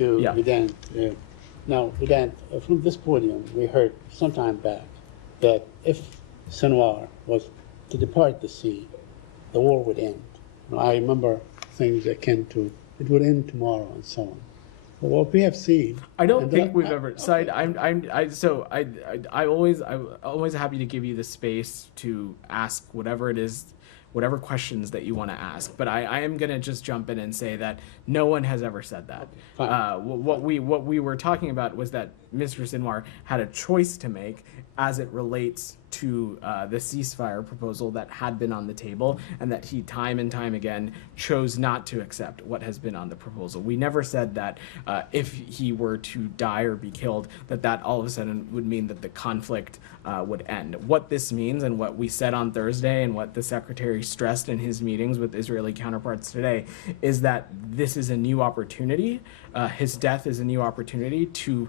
Yeah. Vedant. Now, Vedant, from this podium, we heard some time back that if Sinwar was to depart the sea, the war would end. I remember things akin to it would end tomorrow and so on. But what we have seen, I don't think we've ever said. I'm always happy to give you the space to ask whatever it is, whatever questions that you want to ask. But I am gonna just jump in and say that no one has ever said that. What we were talking about was that Mr. Sinwar had a choice to make as it relates to the ceasefire proposal that had been on the table, and that he time and time again chose not to accept what has been on the proposal. We never said that if he were to die or be killed, that all of a sudden would mean that the conflict would end. What this means, and what we said on Thursday, and what the secretary stressed in his meetings with Israeli counterparts today, is that this is a new opportunity. His death is a new opportunity to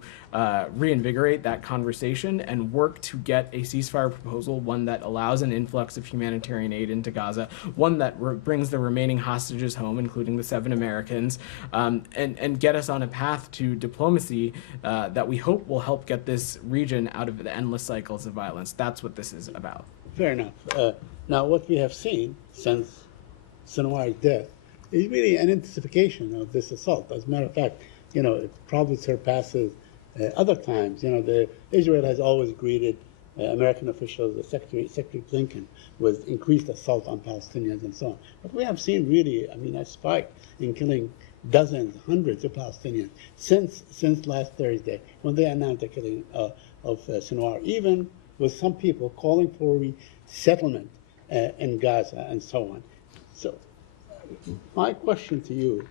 reinvigorate that conversation and work to get a ceasefire proposal, one that allows an influx of humanitarian aid into Gaza, one that brings the remaining hostages home, including the 7 Americans, and get us on a path to diplomacy that we hope will help get this region out of the endless cycles of violence. That's what this is about. Fair enough. Now, what we have seen since Sinwar's death is really an intensification of this assault. As a matter of fact, it probably surpasses other times. Israel has always greeted American officials, the Secretary Blinken, with increased assault on Palestinians and so on. But we have seen really, a spike in killing dozens, hundreds of Palestinians since last Thursday, when they announced the killing of Sinwar, even with some people calling for resettlement in Gaza and so on. So my question to you,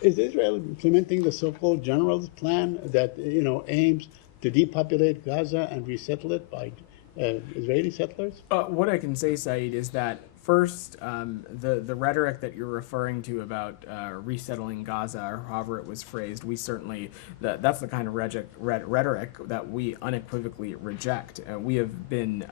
is Israel implementing the so-called general's plan that aims to depopulate Gaza and resettle it by Israeli settlers? What I can say, Saeed, is that first, the rhetoric that you're referring to about resettling Gaza, or however it was phrased, we certainly, that's the kind of rhetoric that we unequivocally reject. We have been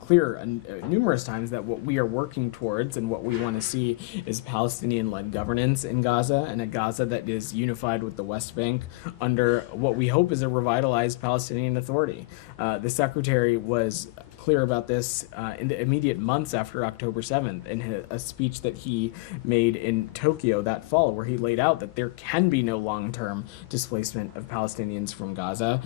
clear numerous times that what we are working towards and what we want to see is Palestinian-led governance in Gaza, and a Gaza that is unified with the West Bank under what we hope is a revitalized Palestinian Authority. The Secretary was clear about this in the immediate months after October 7th in a speech that he made in Tokyo that fall, where he laid out that there can be no long-term displacement of Palestinians from Gaza.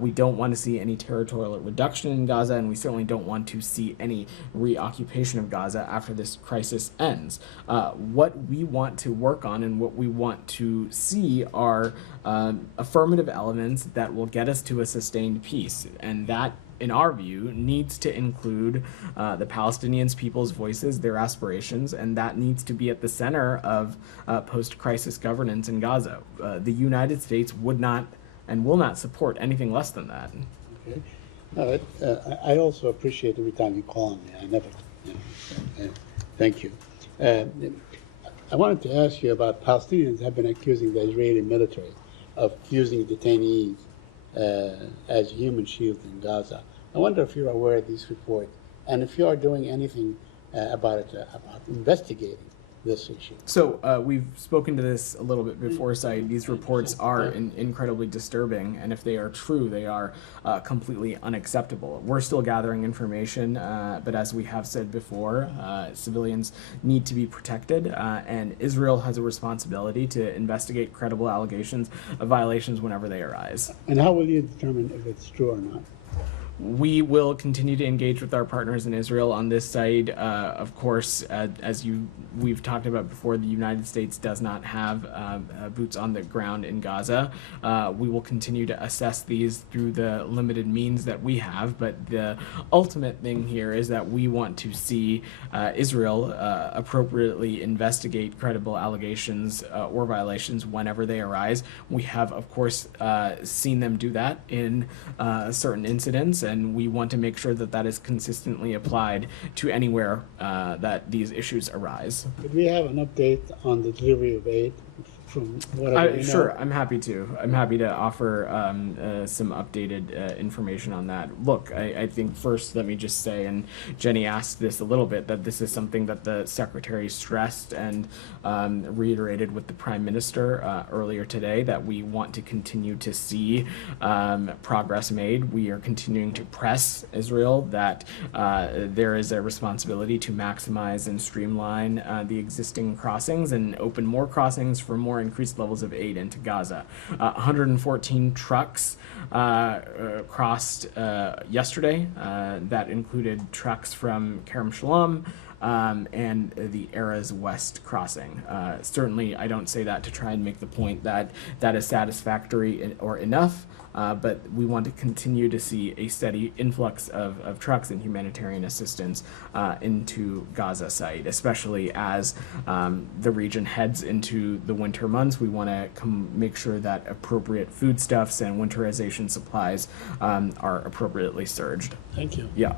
We don't want to see any territorial reduction in Gaza, and we certainly don't want to see any reoccupation of Gaza after this crisis ends. What we want to work on and what we want to see are affirmative elements that will get us to a sustained peace, and that, in our view, needs to include the Palestinians' people's voices, their aspirations, and that needs to be at the center of post-crisis governance in Gaza. The United States would not and will not support anything less than that. Okay. I also appreciate every time you call on me. I never. Thank you. I wanted to ask you about Palestinians have been accusing the Israeli military of using detainees as human shields in Gaza. I wonder if you're aware of these reports, and if you are doing anything about it, about investigating this issue. So we've spoken to this a little bit before, Said. These reports are incredibly disturbing, and if they are true, they are completely unacceptable. We're still gathering information, but as we have said before, civilians need to be protected, and Israel has a responsibility to investigate credible allegations of violations whenever they arise. And how will you determine if it's true or not? We will continue to engage with our partners in Israel on this side. Of course, as we've talked about before, the United States does not have boots on the ground in Gaza. We will continue to assess these through the limited means that we have, but the ultimate thing here is that we want to see Israel appropriately investigate credible allegations or violations whenever they arise. We have, of course, seen them do that in certain incidents, and we want to make sure that that is consistently applied to anywhere that these issues arise. Could we have an update on the delivery of aid from whatever you know? Sure, I'm happy to. I'm happy to offer some updated information on that. Look, I think first, let me just say, and Jenny asked this a little bit, that this is something that the Secretary stressed and reiterated with the Prime Minister earlier today, that we want to continue to see progress made. We are continuing to press Israel that there is a responsibility to maximize and streamline the existing crossings and open more crossings for more increased levels of aid into Gaza. 114 trucks crossed yesterday. That included trucks from Kerem Shalom and the Erez West crossing. Certainly, I don't say that to try and make the point that that is satisfactory or enough. But we want to continue to see a steady influx of trucks and humanitarian assistance into Gaza site, especially as the region heads into the winter months. We want to make sure that appropriate foodstuffs and winterization supplies are appropriately surged. Thank you. Yeah.